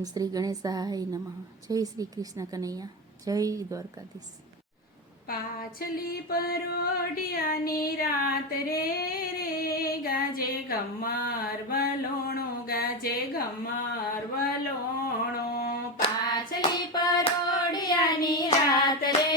ઓમ શ્રી ગણેશાય નમઃ. જય શ્રી કૃષ્ણ કનૈયા. જય દ્વારકાધીશ. પાછલી પરોઢિયાની રાત રે રે ગાજે ગમ્મર વલોણો, ગાજે ગમ્મર વલોણો. પાછલી પરોઢિયાની રાત રે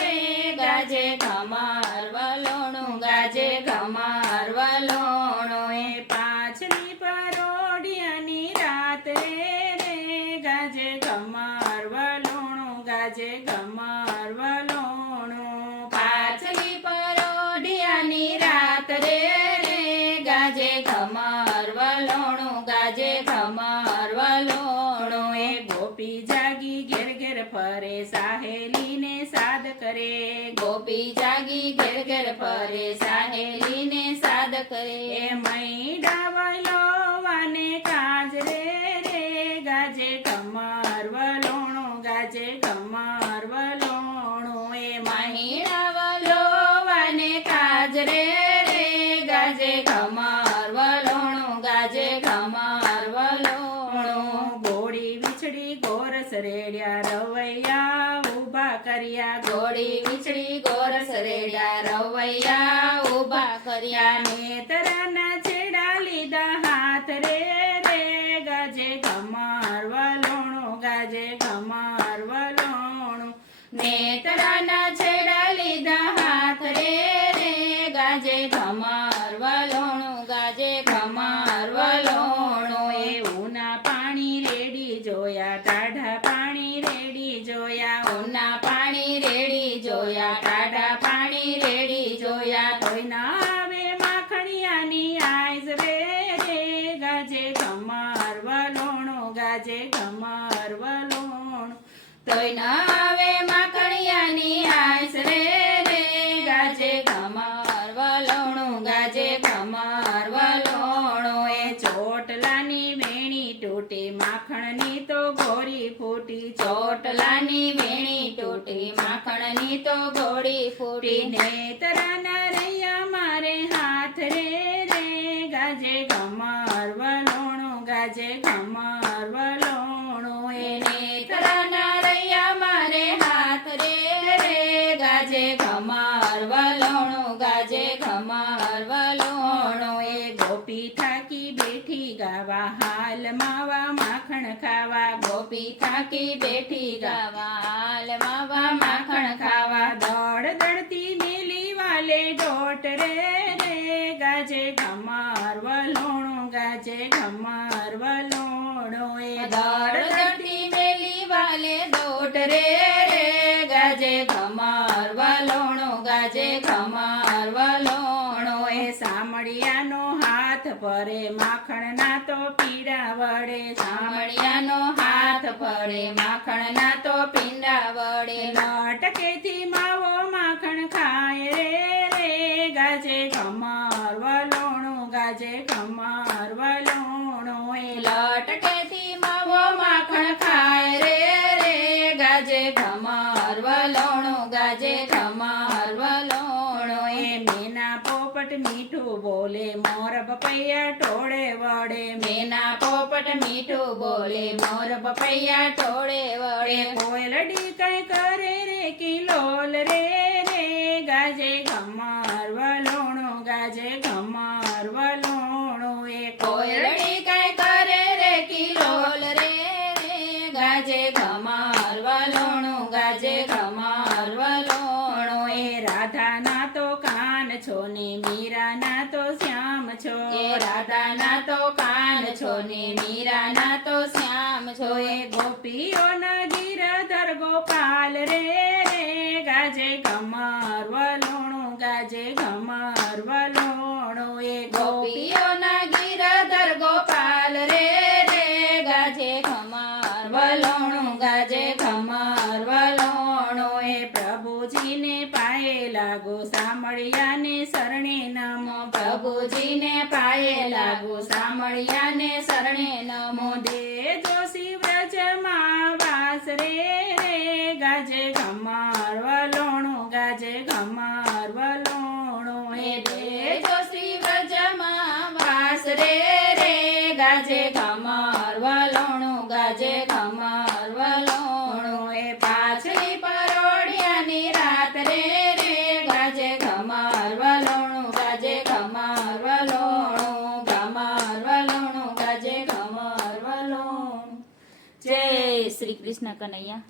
રે ગાજે ગમ્મર વલોણો, ગાજે ગમ્મર વલોણો. એ પાછલી પરોઢિયાની રાત રે રે ગાજે ગમ્મર વલોણો, ગાજે ગમ્મર વલોણો. પાછલી પરોઢિયાની રાત રે રે ગાજે ગમ્મર વલોણો, ગાજે ગમ્મર વલોણો. એ ગોપી જાગી ઘેર ઘેર ફરે સાહેલીને સાદ કરે, ગોપી જાગી ઘેર ઘેર ફરે સાહેલીને સાદ કરે. એ મૈડા વલોવાને કાજ રે રે ગાજે ગમ્મર વલોણો, ગાજે ગમ્મર વલોણો. એ મહિડા વલોવાને કાજ રે રે ગાજે ગમ્મર વલોણો, ગાજે ગમ્મર વલોણો. ગોળી વીછડી ગોરસ રેડ્યા રવૈયા ઊભા કર્યા, ગોળી વીછડી ગોરસ રેડ્યા રવૈયા ઊભા કર્યા. નેતરાના છેડા લીધા હાથ રે રે ગાજે ગમ્મર વલોણો, ગાજે ગમ્મર વલોણો. નેતરાના છેડા લીધા હાથ રે રે ગાજે ગમ્મર વલોણો, ગાજે ગમ્મર વલોણો. એ ઉના પાણી રેડી જોયા, ટાઢા પાણી રેડી જોયા, ઉના પાણી રેડી જોયા, ટાઢા પાણી રેડી જોયા. કોઈ ના આવે માખણિયાની આઈસ રે રે ગાજે ગમ્મર વલોણો, ગાજે ગમ્મર વલોણો. તોય ના આવે માખણિયાની આઈસ રે રે ગાજે ગમ્મર વલોણો, ગાજે ગમ્મર વલોણો. એ ચોટલાની વેણી તૂટી માખણની તો ગોળી ફૂટી, ચોટલાની વેણી તૂટી માખણની તો ગોળી ફૂટી. નેતરાના રૈયા મારે હાથ રે રે ગાજે ગમ્મર વલોણો, ગાજે ગમ્મર વલોણો. એ નેતરાના રૈયા મારે હાથ રે રે ગાજે ગમ્મર વલોણો, ગાજે ગમ્મર વલોણો. એ ગોપી થાકી બેઠી ગાવા હાલ માવા માખણ ખાવા, ગોપી થાકી બેઠી ગાવા હાલ માવા માખણ ખાવા. દળ દળતી મેલી વાલે ડોટ રે રે ગાજે ગમ્મર વલોણો, ગાજે ગમ્મર વલોણો. એ દળ દળતી મેલી વાલે ડોટ રે રે ગાજે ગમ્મર વલોણો, ગાજે ગમ્મર વલોણો. એ સામળિયાનો હાથ પરે માખણના તો પીડા વડે, સામળિયાનો હાથ પડે માખણના તો પીંડા વડે. લટકેથી માવો માખણ ખાય રે રે ગાજે ગમ્મર વલોણો, ગાજે ગમ્મર વલોણો. એ લટકેથી માવો માખણ ખાય રે રે ગાજે ગમ્મર વલોણો, ગાજે ગમ્મર વલોણો. એ મેના પોપટ મીઠું બોલે મોર પપૈયા ટોળે વડે, મેના પોપટ મીઠું બોલે મોર પપૈયા ટોળે વડે. કોયલડી કઈ કરે રે કિલોલ રે રે ગાજે ગમ્મર વલોણો, ગાજે ગમ્મર વલોણો. એ કોયલડી કઈ કરે રે કિલોલ રે રે ગાજે ગમ્મર વલોણો, ગાજે ગમ્મર વલોણો. એ રાધાના તો કાન છો ને મીરાના તો શ્યામ છો, એ રાધાના તો કાન છો ને મીરાના તો શ્યામ છો. એ ગોપીઓના ગિરધર ગોપાલ રે રે ગાજે ગમ્મર વલોણો, ગાજે ગમ્મર વલોણો. એ ગોપીઓના ગિરધર ગોપાલ રે રે ગાજે ગમ્મર વલોણો, ગાજે ગમ્મર વલોણો. એ પ્રભુજીને પાયે લાગો સામળિયાને શરણે નમો, પ્રભુજીને પાયે લાગો સામળિયાને શરણે નમો. દેજો શિવવ્રજમાં વાસ રે રે ગાજે ગમ્મર વલોણો, ગાજે ગમ્મર વલોણો. એ દેજો શ્રીવ્રજમાં વાસ રે રે ગાજે ગમ્મર વલોણો, ગાજે ઘમર વલોણું એ પાછલી પરોડિયાની રાત રે રે ગાજે ઘમર વલોણું ગાજે ઘમર વલોણું ગાજે ઘમર વલોણું. જય શ્રી કૃષ્ણ કનૈયા.